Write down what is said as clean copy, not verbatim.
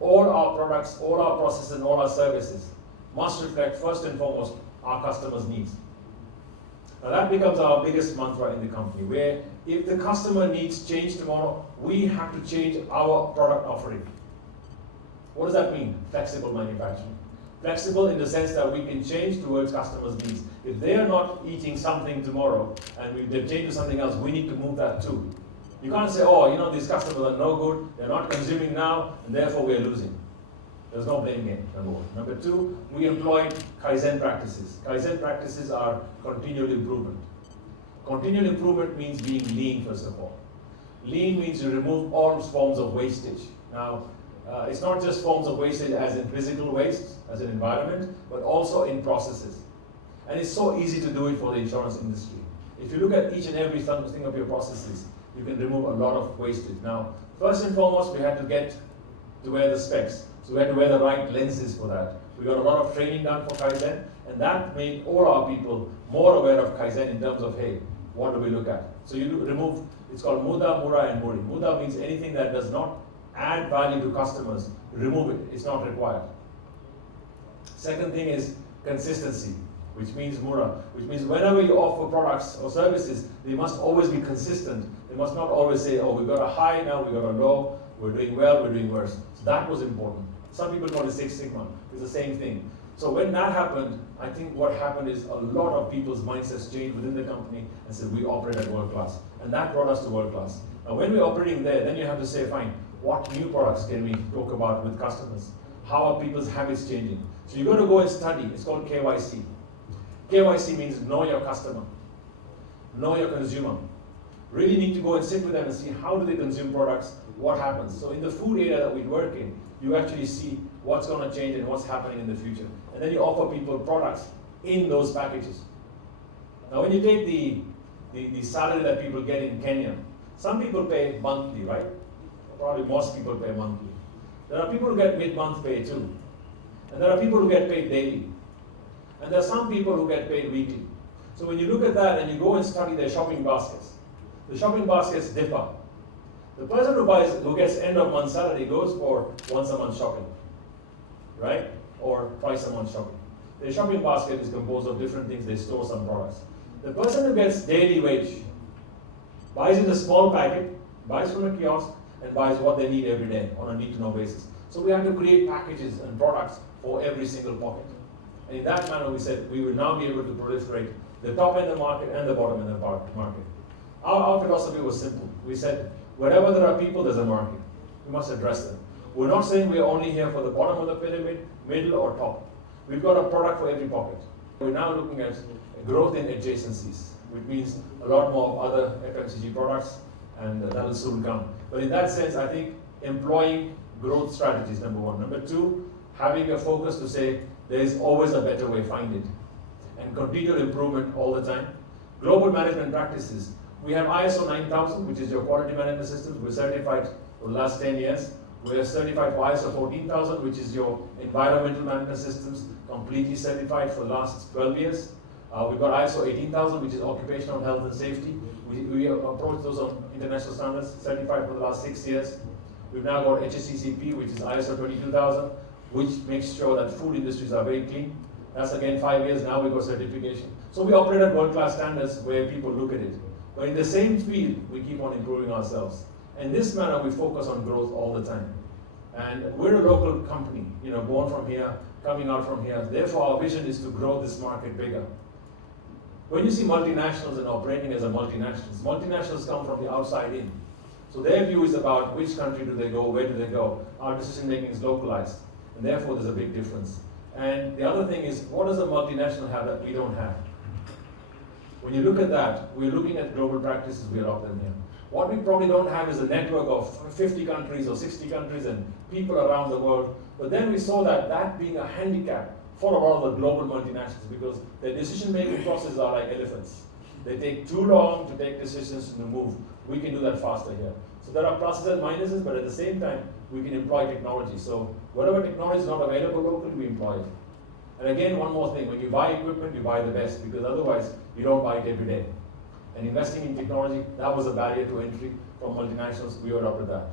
all our products, all our processes, and all our services must reflect first and foremost our customers' needs. Now that becomes our biggest mantra in the company, where if the customer needs change tomorrow, we have to change our product offering. What does that mean? Flexible manufacturing. Flexible in the sense that we can change towards customers' needs. If they are not eating something tomorrow and they've changed to something else, we need to move that too. You can't say, oh, you know, these customers are no good, they're not consuming now, and therefore we're losing. There's no blame game, number one. Number two, we employ Kaizen practices. Kaizen practices are continual improvement. Continual improvement means being lean, first of all. Lean means you remove all forms of wastage. Now, it's not just forms of wastage as in physical waste, as an environment, but also in processes. And it's so easy to do it for the insurance industry. If you look at each and every thing of your processes, you can remove a lot of wastage. Now, first and foremost, we had to get to wear the specs. So we had to wear the right lenses for that. We got a lot of training done for Kaizen, and that made all our people more aware of Kaizen in terms of, hey, what do we look at? So you remove, it's called Muda, Mura, and Muri. Muda means anything that does not add value to customers, remove it, it's not required. Second thing is consistency, which means Mura, which means whenever you offer products or services, they must always be consistent. They must not always say, oh, we got a high, now we got a low, we're doing well, we're doing worse. So that was important. Some people call it Six Sigma, it's the same thing. So when that happened, I think what happened is a lot of people's mindsets changed within the company and said, we operate at world class. And that brought us to world class. Now when we're operating there, then you have to say, fine, what new products can we talk about with customers? How are people's habits changing? So you've got to go and study. It's called KYC. KYC means know your customer, know your consumer. Really need to go and sit with them and see how do they consume products, what happens. So in the food area that we work in, you actually see what's going to change and what's happening in the future. And then you offer people products in those packages. Now when you take the salary that people get in Kenya, some people pay monthly, right? Probably most people pay monthly. There are people who get mid-month pay too. And there are people who get paid daily. And there are some people who get paid weekly. So when you look at that and you go and study their shopping baskets, the shopping baskets differ. The person who gets end of month salary goes for once a month shopping, right? Or twice a month shopping. Their shopping basket is composed of different things, they store some products. The person who gets daily wage buys in a small packet, buys from a kiosk, and buys what they need every day on a need-to-know basis. So we have to create packages and products for every single pocket. And in that manner, we said we will now be able to proliferate the top end of the market and the bottom end of the market. Our philosophy was simple. We said, wherever there are people, there's a market. We must address them. We're not saying we're only here for the bottom of the pyramid, middle, or top. We've got a product for every pocket. We're now looking at growth in adjacencies, which means a lot more of other FMCG products, and that will soon come. But in that sense, I think employing growth strategies, number one. Number two, having a focus to say there is always a better way, find it. And continual improvement all the time. Global management practices. We have ISO 9000, which is your quality management system. We're certified for the last 10 years. We're certified for ISO 14000, which is your environmental management systems, completely certified for the last 12 years. We've got ISO 18000, which is occupational health and safety. We approach those on international standards, certified for the last 6 years. We've now got HACCP, which is ISO 22000, which makes sure that food industries are very clean. That's again 5 years now, we got certification. So we operate at world-class standards where people look at it. But in the same field, we keep on improving ourselves. In this manner, we focus on growth all the time. And we're a local company, born from here, coming out from here. Therefore, our vision is to grow this market bigger. When you see multinationals and operating as a multinationals come from the outside in. So their view is about which country do they go, where do they go. Our decision making is localized, and therefore there's a big difference. And the other thing is, what does a multinational have that we don't have? When you look at that, we're looking at global practices, we adopt them here. What we probably don't have is a network of 50 countries or 60 countries and people around the world. But then we saw that being a handicap for a lot of the global multinationals, because their decision-making processes are like elephants. They take too long to take decisions to move. We can do that faster here. So there are pluses and minuses, but at the same time, we can employ technology. So whatever technology is not available locally, we employ it. And again, one more thing, when you buy equipment, you buy the best, because otherwise, you don't buy it every day. And investing in technology, that was a barrier to entry from multinationals. We adopted that.